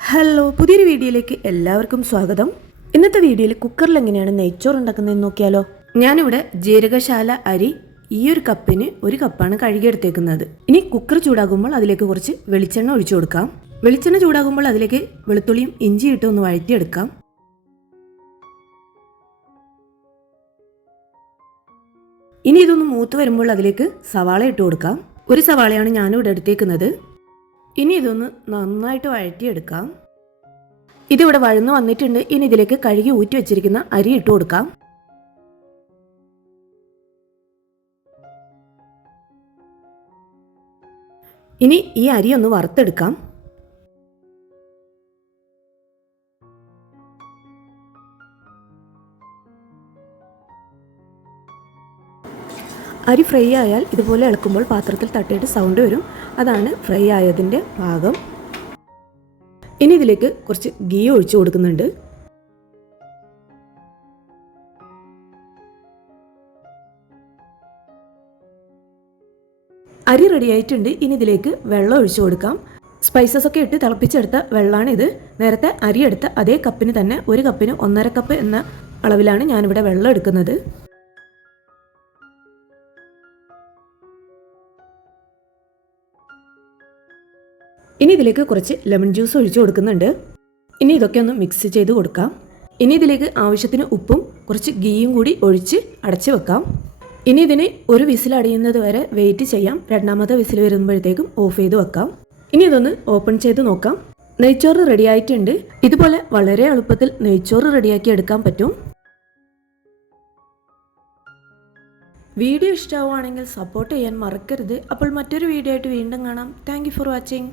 Hello, പുതിയൊരു വീഡിയോയിലേക്ക് എല്ലാവർക്കും സ്വാഗതം. ഇന്നത്തെ വീഡിയോയിൽ കുക്കറിൽ എങ്ങനെയാണ് നെയ്ച്ചോറ് ഉണ്ടാക്കുന്നതെന്ന് നോക്കിയാലോ. ഞാനിവിടെ ജീരകശാല അരി ഈ ഒരു കപ്പിന് 1 കപ്പാണ് കഴുകിയെടുത്തേക്കുന്നത്. ഇനി കുക്കർ ചൂടാകുമ്പോൾ അതിലേക്ക് കുറച്ച് വെളിച്ചെണ്ണ ഒഴിച്ചു കൊടുക്കാം. വെളിച്ചെണ്ണ ചൂടാകുമ്പോൾ അതിലേക്ക് വെളുത്തുള്ളിയും ഇഞ്ചി ഇട്ട് ഒന്ന് വഴറ്റിയെടുക്കാം. ഇനി ഇതൊന്ന് മൂത്ത് വരുമ്പോൾ അതിലേക്ക് സവാള ഇട്ട് കൊടുക്കാം. 1 സവാളയാണ് ഞാനിവിടെ എടുത്തേക്കുന്നത്. ഇനി ഇതൊന്ന് നന്നായിട്ട് വഴറ്റിയെടുക്കാം. ഇതിവിടെ വഴന്നു വന്നിട്ടുണ്ട്. ഇനി ഇതിലേക്ക് കഴുകി ഊറ്റി വെച്ചിരിക്കുന്ന അരി ഇട്ട് കൊടുക്കാം. ഇനി ഈ അരി ഒന്ന് വറുത്തെടുക്കാം. അരി ഫ്രൈ ആയാൽ ഇതുപോലെ ഇളക്കുമ്പോൾ പാത്രത്തിൽ തട്ടിയിട്ട് സൗണ്ട് വരും. അതാണ് ഫ്രൈ ആയതിൻ്റെ ഭാഗം. ഇനി ഇതിലേക്ക് കുറച്ച് ഗീ ഒഴിച്ചു കൊടുക്കുന്നുണ്ട്. അരി റെഡി ആയിട്ടുണ്ട്. ഇനി ഇതിലേക്ക് വെള്ളം ഒഴിച്ചു കൊടുക്കാം. സ്പൈസസ് ഒക്കെ ഇട്ട് തിളപ്പിച്ചെടുത്ത വെള്ളമാണിത്. നേരത്തെ അരി എടുത്ത അതേ കപ്പിന് തന്നെ 1 കപ്പിന് 1.5 കപ്പ് എന്ന അളവിലാണ് ഞാനിവിടെ വെള്ളം എടുക്കുന്നത്. ഇനി ഇതിലേക്ക് കുറച്ച് ലെമൺ ജ്യൂസ് ഒഴിച്ചു കൊടുക്കുന്നുണ്ട്. ഇനി ഇതൊക്കെ ഒന്ന് മിക്സ് ചെയ്ത് കൊടുക്കാം. ഇനി ഇതിലേക്ക് ആവശ്യത്തിന് ഉപ്പും കുറച്ച് ഗീയും കൂടി ഒഴിച്ച് അടച്ചു വെക്കാം. ഇനി ഇതിന് ഒരു വിസിൽ അടിയുന്നത് വരെ വെയിറ്റ് ചെയ്യാം. രണ്ടാമത്തെ വിസിൽ വരുമ്പോഴത്തേക്കും ഓഫ് ചെയ്ത് വെക്കാം. ഇനി ഇതൊന്ന് ഓപ്പൺ ചെയ്ത് നോക്കാം. നെയ്ച്ചോറ് റെഡി ആയിട്ടുണ്ട്. ഇതുപോലെ വളരെ എളുപ്പത്തിൽ നെയ്ച്ചോറ് റെഡിയാക്കി എടുക്കാൻ പറ്റും. വീഡിയോ ഇഷ്ടമാവുകയാണെങ്കിൽ സപ്പോർട്ട് ചെയ്യാൻ മറക്കരുത്. അപ്പോൾ മറ്റൊരു വീഡിയോ ആയിട്ട് വീണ്ടും കാണാം. Thank you for watching.